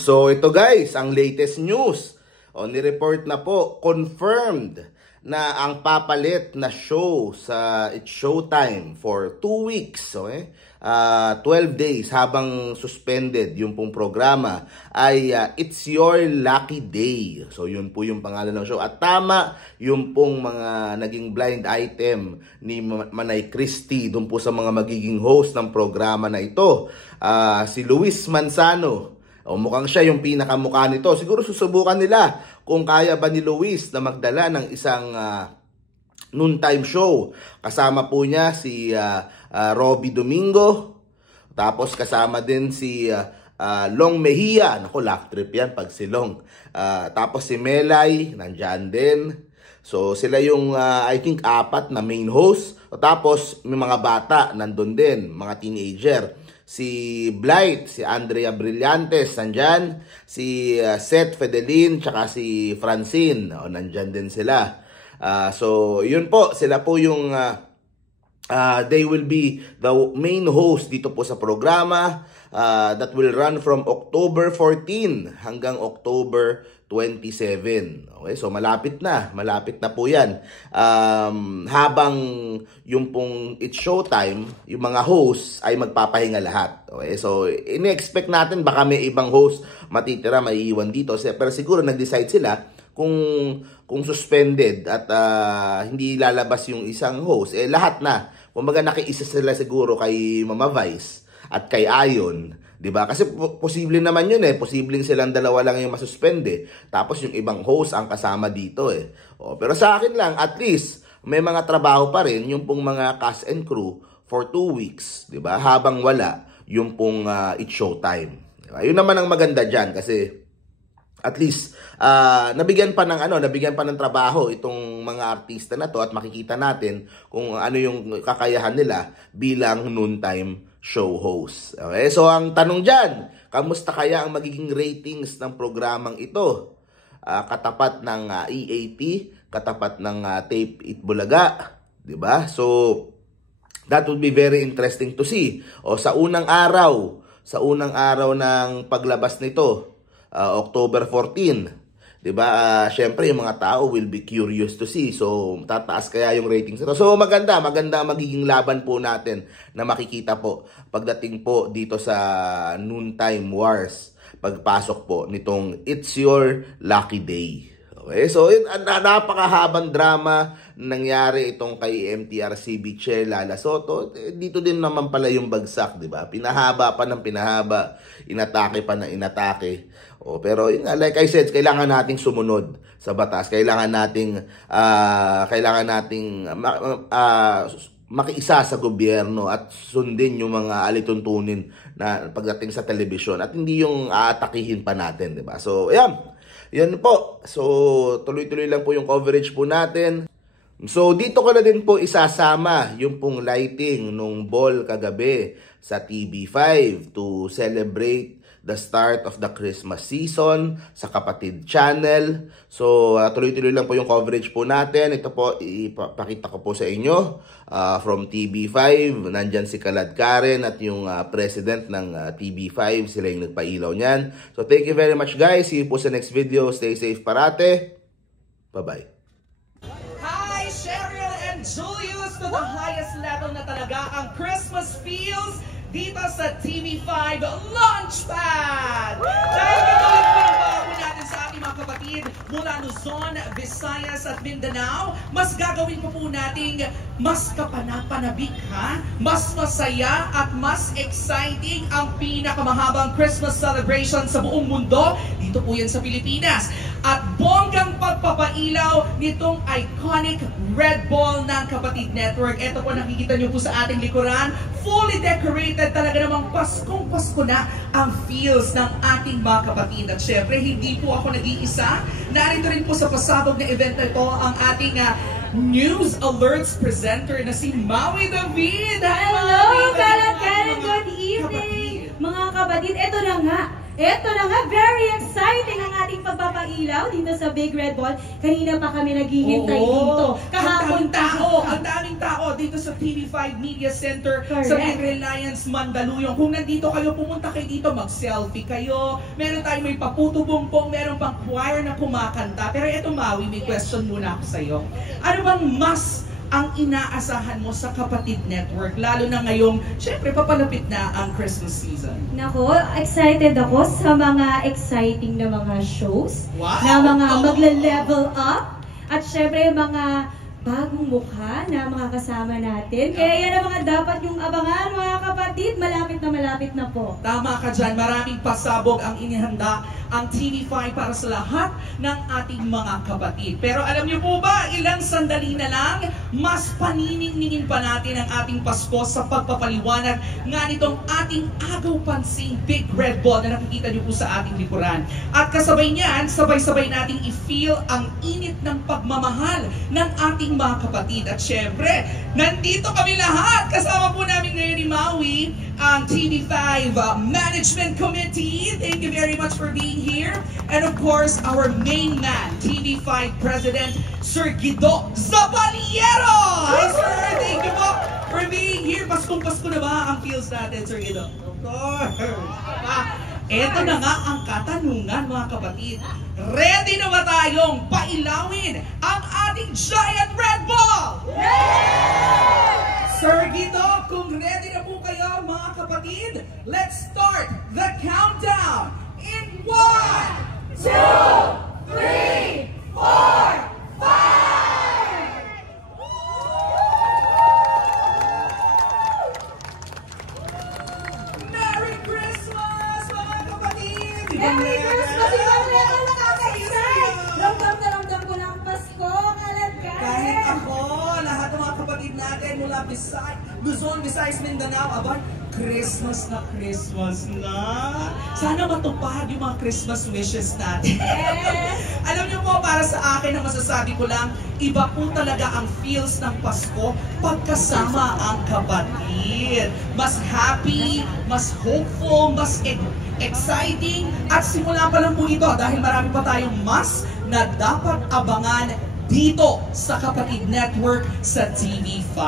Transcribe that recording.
So ito guys, ang latest news. Ni-report na po, confirmed na ang papalit na show sa It's Showtime for 2 weeks, 12 days habang suspended yung pong programa ay It's Your Lucky Day. So yun po yung pangalan ng show. At tama yung pong mga naging blind item ni Manay Christie dun po sa mga magiging host ng programa na ito. Si Luis Manzano. Mukhang siya yung pinakamukha nito. Siguro susubukan nila kung kaya ba ni Luis na magdala ng isang noontime show. Kasama po niya si Robby Domingo. Tapos kasama din si Long Mejia. Naku, laugh trip yan pag si Long. Tapos si Melay, nandyan din. So sila yung I think 4 na main host. Tapos may mga bata nandun din, mga teenager. Si Blight, si Andrea Brillantes, nandyan. Si Seth Fedelin, tsaka si Francine, nandyan din sila. So, yun po, sila po yung, they will be the main host dito po sa programa that will run from October 14 hanggang October 27. Okay, so malapit na po yan. Habang yung pong It's Showtime, yung mga hosts ay magpapahinga lahat. Okay, so ini-expect natin baka may ibang host matitira, maiiwan dito. Pero siguro nag-decide sila kung suspended at hindi lalabas yung isang host. Lahat na. Kumbaga nakiisa sila siguro kay Mama Vice at kay Ayon. Diba? Kasi posible naman yun Posibleng silang dalawa lang yung masuspende. Tapos yung ibang host ang kasama dito pero sa akin lang, at least, may mga trabaho pa rin yung pong mga cast and crew for 2 weeks. Diba? Habang wala yung pong It's Showtime. Diba? Yun naman ang maganda dyan kasi at least, nabigyan pa ng trabaho itong mga artista na to at makikita natin kung ano yung kakayahan nila bilang noontime show host. Okay? So, ang tanong dyan, kamusta kaya ang magiging ratings ng programang ito? Katapat ng EAT, katapat ng Tape It Bulaga, diba? So, that would be very interesting to see. Sa unang araw ng paglabas nito, October 14, diba? Syempre, yung mga tao will be curious to see. So, tataas kaya yung ratings nito. So, maganda magiging laban po natin na makikita po pagdating po dito sa Noontime Wars. Pagpasok po nitong It's Your Lucky Day. Okay? So, napakahabang drama nangyari itong kay MTRCB Chair Lala Soto. Dito din naman pala yung bagsak, di ba? Pinahaba pa ng pinahaba, inatake pa ng inatake. Pero like I said, kailangan nating sumunod sa batas. Kailangan nating makiisa sa gobyerno at sundin yung mga alituntunin na pagdating sa telebisyon at hindi yung aatakihin pa natin, di ba? So, yan po. So, tuloy-tuloy lang po yung coverage po natin. So, dito ko na din po isasama yung pong lighting nung ball kagabi sa TV5 to celebrate the start of the Christmas season sa Kapatid Channel. So, tuloy-tuloy lang po yung coverage po natin. Ito po, ipapakita ko po sa inyo from TV5. Nandyan si Kalad Karen at yung president ng TV5. Sila yung nagpailaw niyan. So, thank you very much guys. See you po sa next video. Stay safe parate. Bye-bye. Hi, Cheryl and Julius, to the highest level na talaga ang Christmas feels dito sa TV5 Launchpad! Dahil gagawin po ang bago natin sa ating mga kapatid mula Luzon, Visayas at Mindanao, mas gagawin po nating mas kapanapanabik mas masaya at mas exciting ang pinakamahabang Christmas celebration sa buong mundo. Dito po yan sa Pilipinas. At bonggang pagpapailaw nitong iconic red ball ng Kapatid Network. Ito po nakikita nyo po sa ating likuran. Fully decorated, talaga namang Paskong-Pasko na ang feels ng ating mga kapatid. At syempre, hindi po ako nag-iisa. Narito rin po sa pasabog na event na ito ang ating News Alerts presenter na si Maui David. Hello, Kalad Karen. Good evening. Mga kapatid, ito na nga. Eto na nga, very exciting ang ating pagpapailaw dito sa Big Red Ball. Kanina pa kami naghihintay dito. Kahapon ang daming tao dito sa TV5 Media Center sa Big Reliance Mandaluyong. Kung nandito kayo, pumunta kayo dito, mag-selfie kayo. Meron tayong may paputubongpong, meron pang choir na kumakanta. Pero eto Maui, may question muna ako sa'yo. Ano bang mas ang inaasahan mo sa Kapatid Network? Lalo na ngayong, syempre, papalapit na ang Christmas season. Nako, excited ako sa mga exciting na mga shows. Wow! Na mga magle-level up. At syempre, mga bagong mukha na mga kasama natin. Kaya yan ang mga dapat yung abangan, mga kapatid. Malapit na po. Tama ka dyan. Maraming pasabog ang inihanda ang TV5 para sa lahat ng ating mga kapatid. Pero alam niyo po ba, ilang sandali na lang, mas paniningin pa natin ang ating Pasko sa pagpapaliwanag nga nitong ating agaw-pansing Big Red Ball na nakikita niyo po sa ating likuran. At kasabay niyan, sabay-sabay nating i-feel ang init ng pagmamahal ng ating mga kapatid. At syempre, nandito kami lahat. Kasama po namin ngayon ni Maui, ang TV5 Management Committee. Thank you very much for being here. And of course, our main man, TV5 President, Sir Guido Zabaliero! Hi, sir! Thank you po for being here. Paskong-pasko na ba ang feels natin, Sir Guido? Of course! Ito na nga ang katanungan, mga kapatid. Ready na ba tayong pailawin ang ating Giant Red Ball? Sir Guido, kung ready na po kayo, mga kapatid, let's start the countdown in 1, 2, 3, 4, 5! Merry Christmas, mga kapatid! Merry Christmas! Ikaw na ako nakaka-excite! Ramdam na ramdam ko ng Pasko, kalad-kalad! Kahit ako, lahat ng mga kapatid natin mula Luzon, Visayas, Mindanao, abay, Christmas na Sana matupad yung mga Christmas wishes natin. Alam niyo po, para sa akin, ang masasabi ko lang, iba po talaga ang feels ng Pasko pagkasama ang kapatid. Mas happy, mas hopeful, mas exciting. At simula pa lang po ito dahil marami pa tayong mas na dapat abangan dito sa Kapatid Network sa TV5.